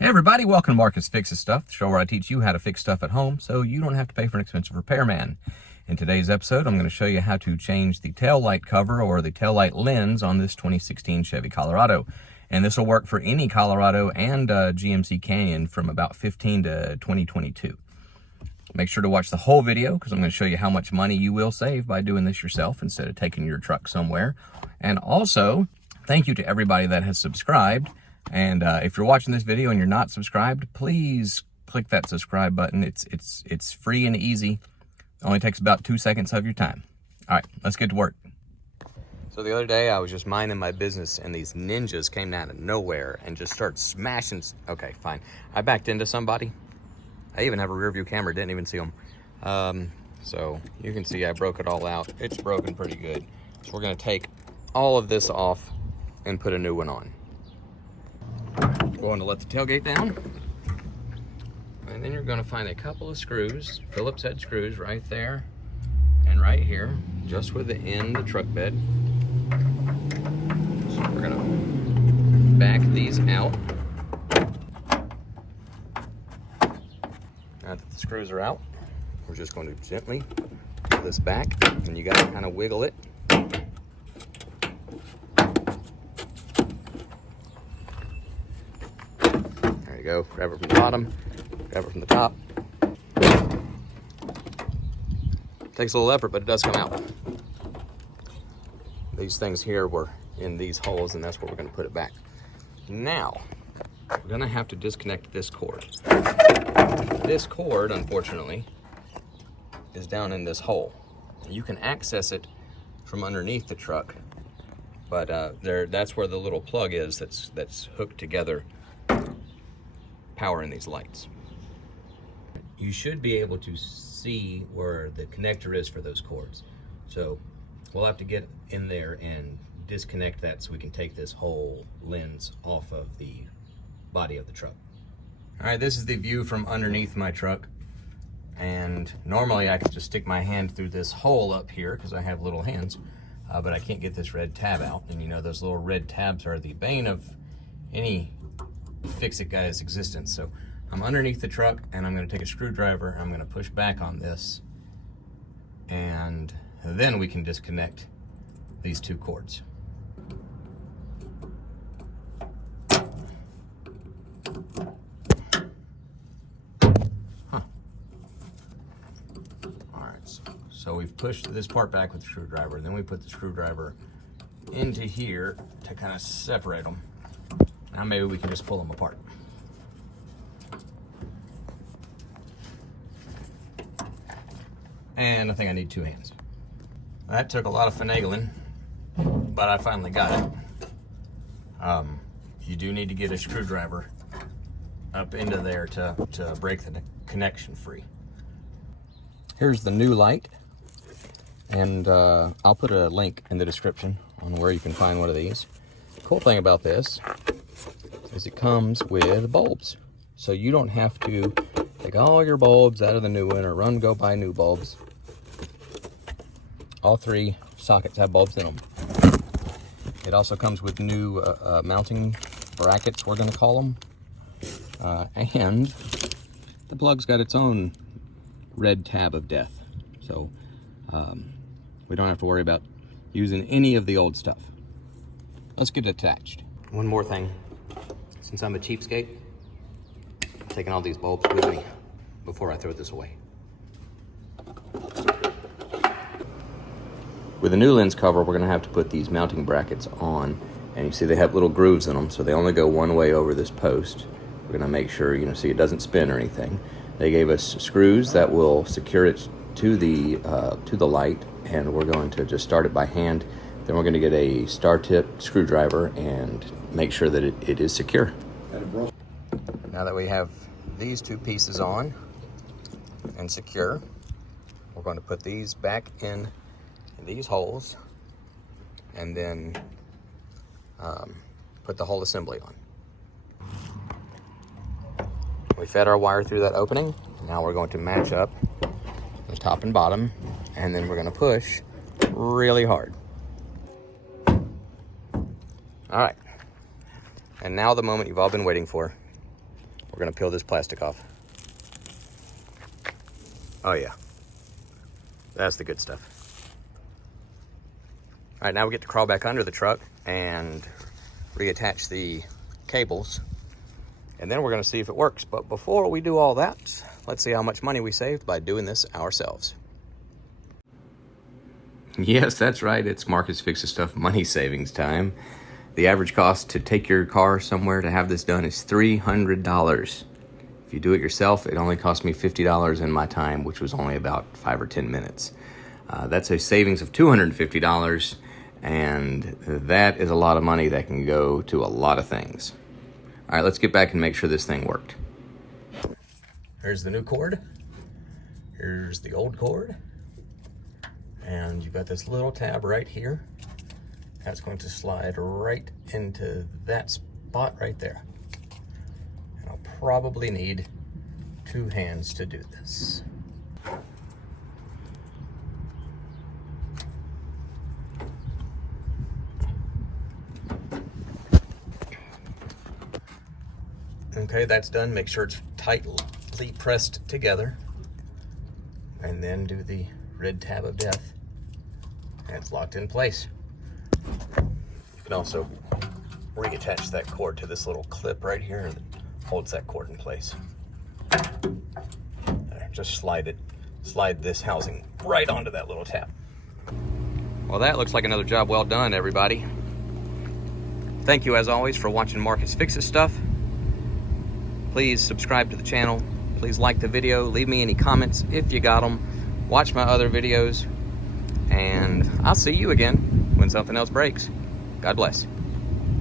Hey everybody, welcome to Marcus Fixes Stuff, the show where I teach you how to fix stuff at home so you don't have to pay for an expensive repairman. In today's episode, I'm going to show you how to change the tail light cover or the tail light lens on this 2016 Chevy Colorado. And this will work for any Colorado and GMC Canyon from about 15 to 2022. Make sure to watch the whole video because I'm going to show you how much money you will save by doing this yourself instead of taking your truck somewhere. And also, thank you to everybody that has subscribed. And if you're watching this video and you're not subscribed, please click that subscribe button. It's free and easy. It only takes about 2 seconds of your time. All right, let's get to work. So the other day I was just minding my business and these ninjas came out of nowhere and just started smashing. Okay, fine. I backed into somebody. I even have a rear view camera, didn't even see them. So you can see I broke it all out. It's broken pretty good. So we're gonna take all of this off and put a new one on. Going to let the tailgate down, and then you're going to find a couple of screws, Phillips head screws right there and right here, just within the truck bed. So we're going to back these out. Now that the screws are out, we're just going to gently pull this back, and you got to kind of wiggle it. Go grab it from the bottom, grab it from the top. Takes a little effort, but it does come out. These things here were in these holes, and that's where we're going to put it back. Now we're going to have to disconnect this cord. This cord, unfortunately, is down in this hole. You can access it from underneath the truck, but that's where the little plug is that's hooked together, powering these lights. You should be able to see where the connector is for those cords. So we'll have to get in there and disconnect that so we can take this whole lens off of the body of the truck. All right, this is the view from underneath my truck. And normally I could just stick my hand through this hole up here because I have little hands, but I can't get this red tab out. And you know, those little red tabs are the bane of any fix-it guy's existence. So I'm underneath the truck and I'm going to take a screwdriver, I'm going to push back on this, and then we can disconnect these two cords. Alright, so we've pushed this part back with the screwdriver, and then we put the screwdriver into here to kind of separate them. Now maybe we can just pull them apart. And I think I need 2 hands. That took a lot of finagling, but I finally got it. You do need to get a screwdriver up into there to break the connection free. Here's the new light, and I'll put a link in the description on where you can find one of these. The cool thing about this is it comes with bulbs. So you don't have to take all your bulbs out of the new one or go buy new bulbs. All 3 sockets have bulbs in them. It also comes with new mounting brackets, we're gonna call them. And the plug's got its own red tab of death. So we don't have to worry about using any of the old stuff. Let's get it attached. One more thing. Since I'm a cheapskate, I'm taking all these bulbs with me before I throw this away. With the new lens cover, we're gonna have to put these mounting brackets on, and you see they have little grooves in them, so they only go one way over this post. We're gonna make sure, see it doesn't spin or anything. They gave us screws that will secure it to the light, and we're going to just start it by hand. Then we're gonna get a star tip screwdriver and make sure that it is secure. Now that we have these 2 pieces on and secure, we're going to put these back in these holes and then put the whole assembly on. We fed our wire through that opening. Now we're going to match up the top and bottom, and then we're going to push really hard. All right, and now the moment you've all been waiting for. We're gonna peel this plastic off. Oh yeah, that's the good stuff. All right, now we get to crawl back under the truck and reattach the cables, and then we're gonna see if it works. But before we do all that, let's see how much money we saved by doing this ourselves. Yes, that's right, it's Marcus Fixes Stuff money savings time. The average cost to take your car somewhere to have this done is $300. If you do it yourself, it only cost me $50 in my time, which was only about 5 or 10 minutes. That's a savings of $250, and that is a lot of money that can go to a lot of things. All right, let's get back and make sure this thing worked. Here's the new cord. Here's the old cord. And you've got this little tab right here. That's going to slide right into that spot right there. And I'll probably need 2 hands to do this. Okay, that's done. Make sure it's tightly pressed together. And then do the red tab of death. And it's locked in place. You can also reattach that cord to this little clip right here that holds that cord in place. There, just slide this housing right onto that little tab. Well, that looks like another job well done, everybody. Thank you, as always, for watching Marcus Fixes Stuff. Please subscribe to the channel. Please like the video. Leave me any comments if you got them. Watch my other videos. And I'll see you again when something else breaks. God bless.